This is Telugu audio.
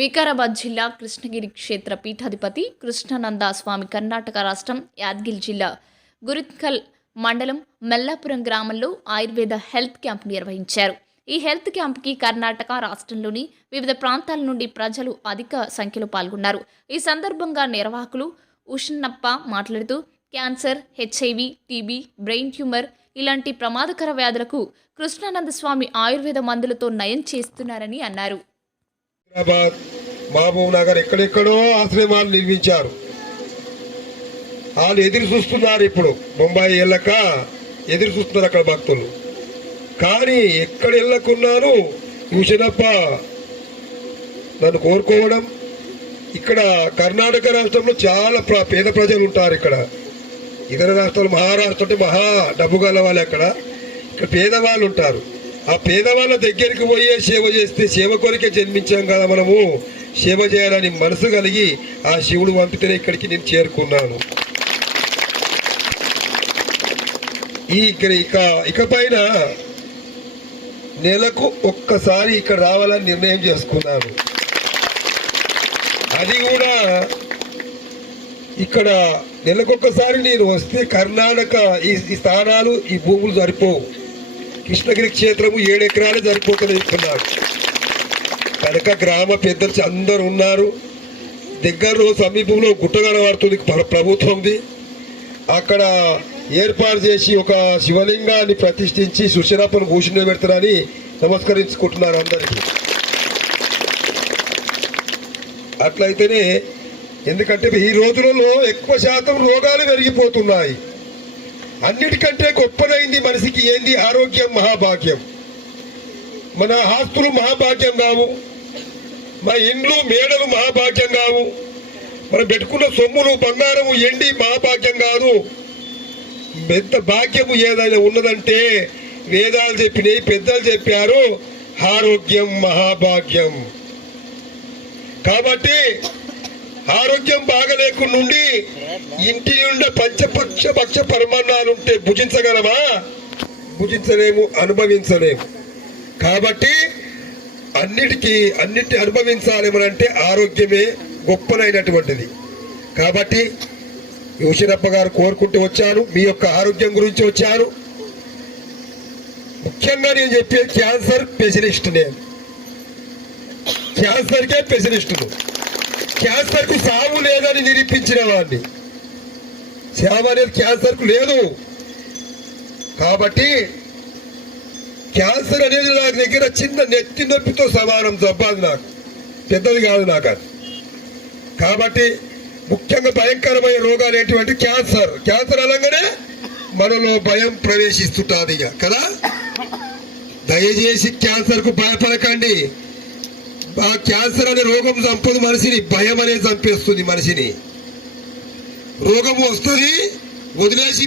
వికారాబాద్ జిల్లా కృష్ణగిరి క్షేత్ర పీఠాధిపతి కృష్ణానంద స్వామి కర్ణాటక రాష్ట్రం యాదగిరి జిల్లా గురిత్కల్ మండలం మెల్లాపురం గ్రామంలో ఆయుర్వేద హెల్త్ క్యాంప్ నిర్వహించారు. ఈ హెల్త్ క్యాంప్కి కర్ణాటక రాష్ట్రంలోని వివిధ ప్రాంతాల నుండి ప్రజలు అధిక సంఖ్యలో పాల్గొన్నారు. ఈ సందర్భంగా నిర్వాహకులు ఉషన్నప్ప మాట్లాడుతూ cancer, HIV, TB, brain tumour ఇలాంటి ప్రమాదకర వ్యాధులకు కృష్ణానంద స్వామి ఆయుర్వేద మందులతో నయం చేస్తున్నారని అన్నారు. మహబూబ్ నగర్ ఎక్కడెక్కడో ఆశ్రమాలు నిర్మించారు. వాళ్ళు ఎదురు చూస్తున్నారు. ఇప్పుడు ముంబై వెళ్ళక ఎదురు చూస్తున్నారు అక్కడ భక్తులు. కానీ ఎక్కడ వెళ్ళకున్నాను చూసినప్ప నన్ను కోరుకోవడం. ఇక్కడ కర్ణాటక రాష్ట్రంలో చాలా పేద ప్రజలు ఉంటారు. ఇక్కడ ఇతర రాష్ట్రాలు మహారాష్ట్ర అంటే మహా డబ్బు గల వాళ్ళు, అక్కడ ఇక్కడ పేదవాళ్ళు ఉంటారు. ఆ పేదవాళ్ళ దగ్గరికి పోయే సేవ చేస్తే సేవ కొరికే జన్మించాం కదా మనము, సేవ చేయాలని మనసు కలిగి ఆ శివుడు పంపితేనే ఇక్కడికి నేను చేరుకున్నాను. ఇకపైన నెలకు ఒక్కసారి ఇక్కడ రావాలని నిర్ణయం చేసుకున్నాను. అది కూడా ఇక్కడ నెలకొక్కసారి నేను వస్తే కర్ణాటక ఈ స్థానాలు ఈ భూములు సరిపోవు. కృష్ణగిరి క్షేత్రము 7 ఎకరాలు సరిపోతున్నారు కనుక గ్రామ పెద్దలు అందరు ఉన్నారు. దగ్గరలో సమీపంలో గుట్ట కనబడుతుంది ప్రభుత్వంది. అక్కడ ఏర్పాటు చేసి ఒక శివలింగాన్ని ప్రతిష్ఠించి సుశరప్పను భూషణ పెడతారని నమస్కరించుకుంటున్నారు అందరికీ. అట్లయితేనే, ఎందుకంటే ఈ రోజులలో ఎక్కువ శాతం రోగాలు పెరిగిపోతున్నాయి. అన్నిటికంటే గొప్పదైంది మనిషికి ఏంది? ఆరోగ్యం మహాభాగ్యం. మన ఆస్తులు మహాభాగ్యం కావు, మన ఇండ్లు మేడలు మహాభాగ్యం కావు, మనం పెట్టుకున్న సొమ్ములు బంగారము ఎండి మహాభాగ్యం కాదు. పెద్ద భాగ్యము ఏదైనా ఉన్నదంటే వేదాలు చెప్పినాయి, పెద్దలు చెప్పారు, ఆరోగ్యం మహాభాగ్యం. కాబట్టి ఆరోగ్యం బాగలేకుండా ఇంటి నుండి పక్ష పరమాన్నాలుంటే భుజించగలమా? భుజించలేము, అనుభవించలేము. కాబట్టి అన్నిటి అనుభవించాలేమనంటే ఆరోగ్యమే గొప్పనైనటువంటిది. కాబట్టి యోషనప్ప గారు కోరుకుంటూ వచ్చాను, మీ యొక్క ఆరోగ్యం గురించి వచ్చాను. ముఖ్యంగా నేను చెప్పే క్యాన్సర్ స్పెషలిస్ట్. నేను క్యాన్సర్కే స్పెషలిస్టును. క్యాన్సర్ కు సావు లేదని నిరూపించిన వాడిని. సావు అనేది క్యాన్సర్ కు లేదు. కాబట్టి క్యాన్సర్ అనేది నా దగ్గర చిన్న నెత్తి నొప్పితో సమానం. జబ్బాది నాకు పెద్దది కాదు నాకు అది. కాబట్టి ముఖ్యంగా భయంకరమైన రోగాలు ఏంటి? క్యాన్సర్. క్యాన్సర్ అనగానే మనలో భయం ప్రవేశిస్తుంటుంది కదా. దయచేసి క్యాన్సర్ కు భయపడకండి. ఆ క్యాన్సర్ అనే రోగం చంపదు మనిషిని, భయం అనేది చంపేస్తుంది మనిషిని. రోగం వస్తుంది వదిలేసి